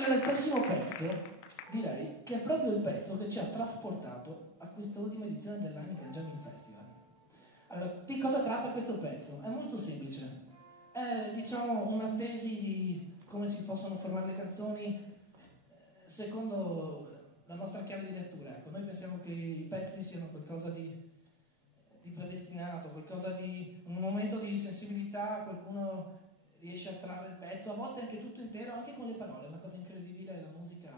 Allora, il prossimo pezzo, direi che è proprio il pezzo che ci ha trasportato a questa ultima edizione dell'Heineken Jamming Festival. Allora, di cosa tratta questo pezzo? È molto semplice. È, diciamo, una tesi di come si possono formare le canzoni secondo la nostra chiave di lettura. Ecco, noi pensiamo che i pezzi siano qualcosa di predestinato, qualcosa di un momento di sensibilità, qualcuno riesce a trarre il pezzo, a volte anche tutto intero, anche con le parole. Una cosa incredibile, la musica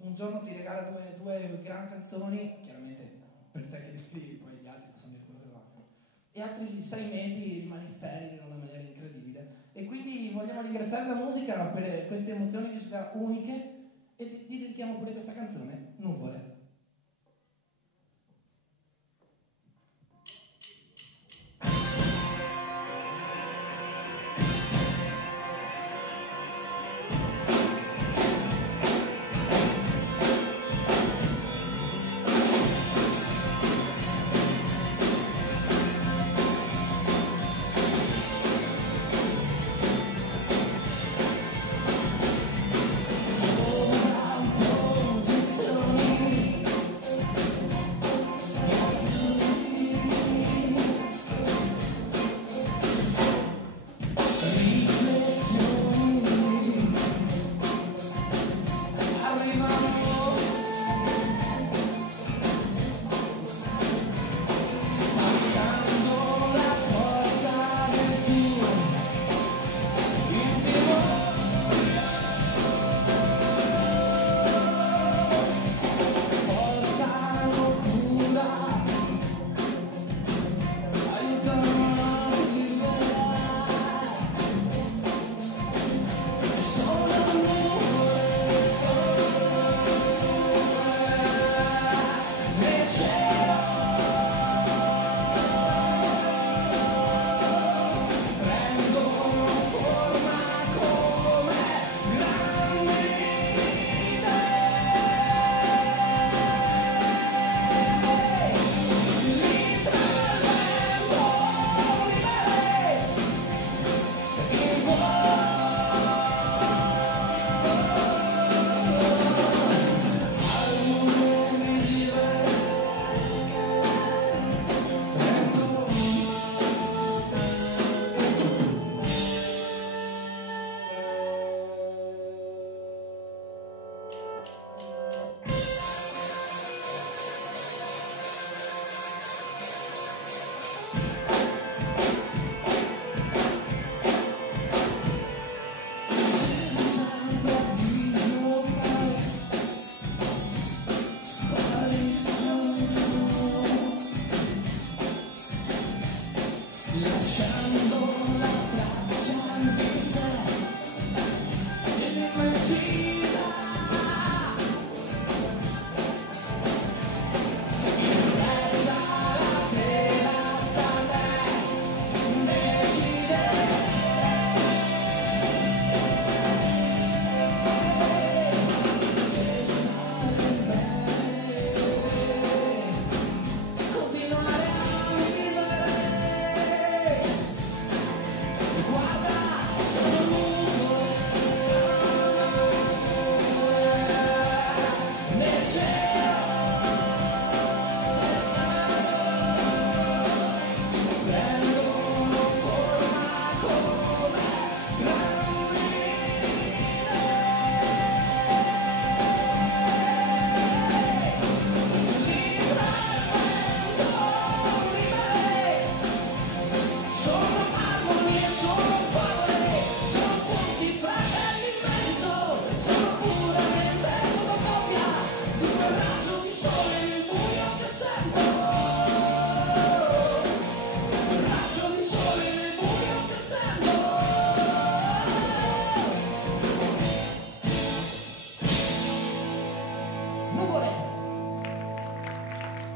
un giorno ti regala due gran canzoni, chiaramente per te che le scrivi, poi gli altri possono dire quello che vogliono, e altri 6 mesi rimani sterile in una maniera incredibile. E quindi vogliamo ringraziare la musica per queste emozioni di città uniche e gli dedichiamo pure questa canzone, Nuvole.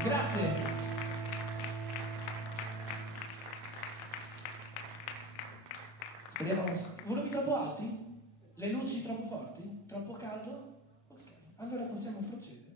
Grazie. Speriamo. Volumi troppo alti? Le luci troppo forti? Troppo caldo? Ok, allora possiamo procedere.